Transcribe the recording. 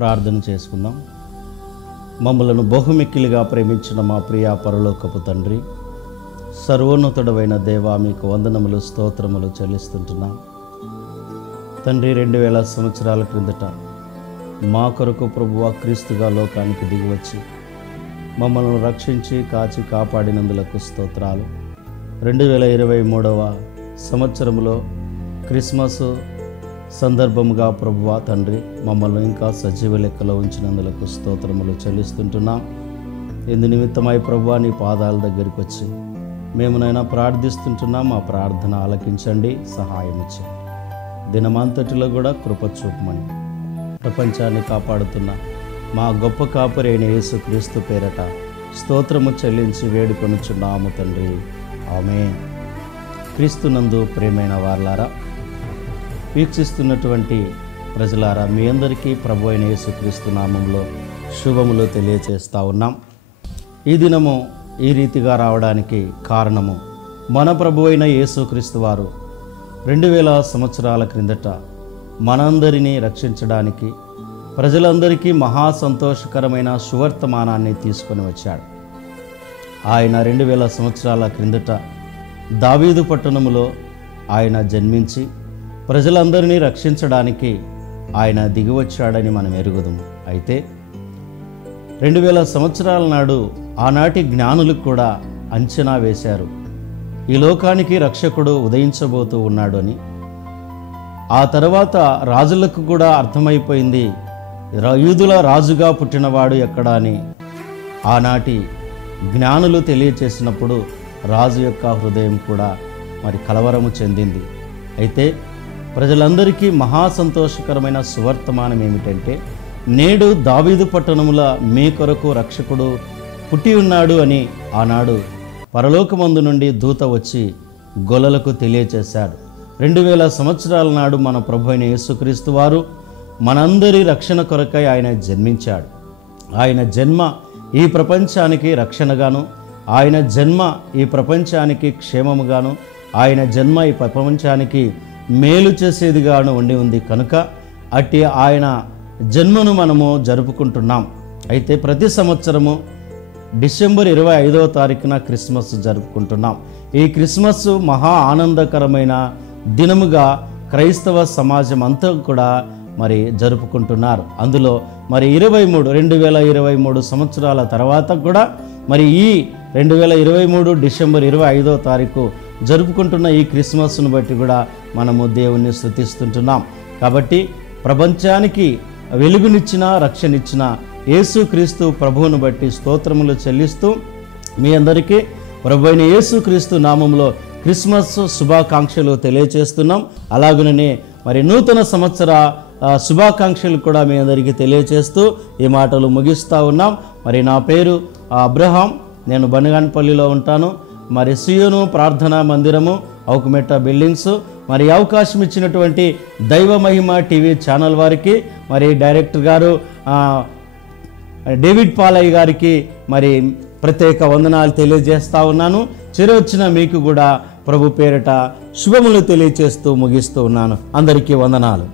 ప్రార్థన చేసుకుందాం. మమ్మలను బహుమిక్కిలిగా ప్రేమించిన మా ప్రియ పరలోకపు తండ్రి, సర్వోన్నతుడవైన దేవా, మీకు వందనములు స్తోత్రములు చెల్లిస్తుంటున్నాం. తండ్రి, 2000 సంవత్సరాల క్రిందట మా కొరకు ప్రభువా క్రీస్తుగా లోకానికి దిగివచ్చి మమ్మల్ని రక్షించి కాచి కాపాడినందులకు స్తోత్రాలు. 2023వ సంవత్సరంలో క్రిస్మస్ సందర్భముగా ప్రభువా తండ్రి, మమ్మల్ని ఇంకా సజీవ లెక్కలో ఉంచినందులకు స్తోత్రములు చెల్లిస్తుంటున్నాం. ఇందు నిమిత్తమై ప్రభువా నీ పాదాల దగ్గరికి వచ్చి మేమునైనా ప్రార్థిస్తుంటున్నాం. మా ప్రార్థన ఆలకించండి, సహాయం ఇచ్చండి. దినమంతటిలో కూడా కృప చూపమని ప్రపంచాన్ని కాపాడుతున్న మా గొప్ప కాపరి అయిన యేసుక్రీస్తు పేరట స్తోత్రము చెల్లించి వేడుకొనుచున్నాము తండ్రి, ఆమేన్. క్రీస్తునందు ప్రియమైన వారలారా, వీక్షిస్తున్నటువంటి ప్రజలారా, మీ అందరికీ ప్రభు అయిన యేసుక్రీస్తు నామంలో శుభములు తెలియచేస్తూ ఉన్నాం. ఈ దినము ఈ రీతిగా రావడానికి కారణము, మన ప్రభు అయిన యేసుక్రీస్తు వారు 2000 సంవత్సరాల క్రిందట మనందరినీ రక్షించడానికి, ప్రజలందరికీ మహా సంతోషకరమైన సువర్తమానాన్ని తీసుకొని వచ్చాడు. ఆయన 2000 సంవత్సరాల క్రిందట దావీదు పట్టణములో ఆయన జన్మించి ప్రజలందరినీ రక్షించడానికి ఆయన దిగివచ్చాడని మనం ఎరుగుదుము. అయితే 2000 సంవత్సరాల నాడు ఆనాటి జ్ఞానులు కూడా అంచనా వేశారు, ఈ లోకానికి రక్షకుడు ఉదయించబోతూ ఉన్నాడు అని. ఆ తర్వాత రాజులకు కూడా అర్థమైపోయింది, యూదుల రాజుగా పుట్టినవాడు ఎక్కడా అని. ఆనాటి జ్ఞానులు తెలియచేసినప్పుడు రాజు యొక్క హృదయం కూడా మరి కలవరము చెందింది. అయితే ప్రజలందరికీ మహా సంతోషకరమైన సువర్తమానం ఏమిటంటే, నేడు దావీదు పట్టణముల మీ కొరకు రక్షకుడు పుట్టి ఉన్నాడు అని ఆనాడు పరలోకమందు నుండి దూత వచ్చి గొల్లలకు తెలియచేశాడు. 2000 సంవత్సరాల నాడు మన ప్రభు అయిన యేసుక్రీస్తు వారు మనందరి రక్షణ కొరకై ఆయన జన్మించాడు. ఆయన జన్మ ఈ ప్రపంచానికి రక్షణగాను, ఆయన జన్మ ఈ ప్రపంచానికి క్షేమముగాను, ఆయన జన్మ ఈ ప్రపంచానికి మేలు చేసేదిగాను ఉండి ఉంది కనుక అట్టి ఆయన జన్మను మనము జరుపుకుంటున్నాం. అయితే ప్రతి సంవత్సరము డిసెంబర్ 25వ తారీఖున క్రిస్మస్ జరుపుకుంటున్నాం. ఈ క్రిస్మస్ మహా ఆనందకరమైన దినముగా క్రైస్తవ సమాజం అంతా కూడా మరి జరుపుకుంటున్నారు. అందులో మరి 2023 సంవత్సరాల తర్వాత కూడా మరి ఈ 2023 డిసెంబర్ 25వ తారీఖు జరుపుకుంటున్న ఈ క్రిస్మస్ను బట్టి కూడా మనము దేవుణ్ణి స్తుతిస్తుంటున్నాం. కాబట్టి ప్రపంచానికి వెలుగునిచ్చిన, రక్షణిచ్చిన యేసుక్రీస్తు ప్రభువును బట్టి స్తోత్రములు చెల్లిస్తూ మీ అందరికీ ప్రభు అయిన యేసుక్రీస్తు నామంలో క్రిస్మస్ శుభాకాంక్షలు తెలియచేస్తున్నాం. అలాగనే మరి నూతన సంవత్సర శుభాకాంక్షలు కూడా మీ అందరికీ తెలియచేస్తూ ఈ మాటలు ముగిస్తూ ఉన్నాం. మరి నా పేరు అబ్రహాం, నేను బనగానపల్లిలో ఉంటాను. మరి సియోను ప్రార్థనా మందిరము, అవుకుమెట్ట బిల్డింగ్స్. మరి అవకాశం ఇచ్చినటువంటి దైవ మహిమ టీవీ ఛానల్ వారికి, మరి డైరెక్టర్ గారు డేవిడ్ పాలయ్య గారికి మరి ప్రత్యేక వందనాలు తెలియజేస్తూ ఉన్నాను. చిరొచ్చిన మీకు కూడా ప్రభు పేరిట శుభములు తెలియజేస్తూ ముగిస్తూ ఉన్నాను. అందరికీ వందనాలు.